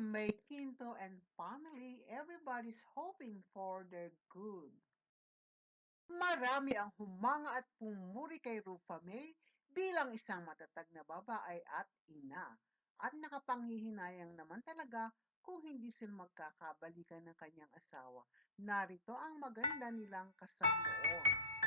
may and family, everybody's hoping for their good. Marami ang humanga at pumuri kay Rufa May bilang isang matatag na babae at ina. At nakapanghihinayang naman talaga kung hindi sila magkakabalikan ng kanyang asawa. Narito ang maganda nilang kasamuon.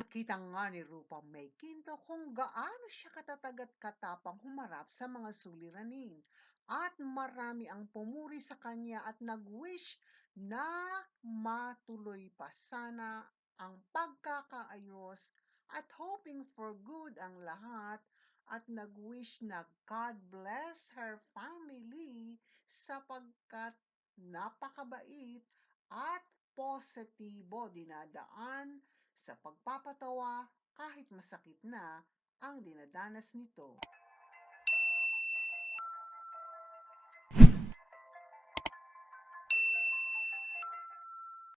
Ipinakita nga ni Rupa May Quinto kung gaano siya katatag at katapang humarap sa mga suliranin. At marami ang pumuri sa kanya at nag-wish na matuloy pa sana ang pagkakaayos at hoping for good ang lahat at nag-wish na God bless her family sapagkat napakabait at positibo dinadaan sa pagpapatawa kahit masakit na ang dinadanas nito.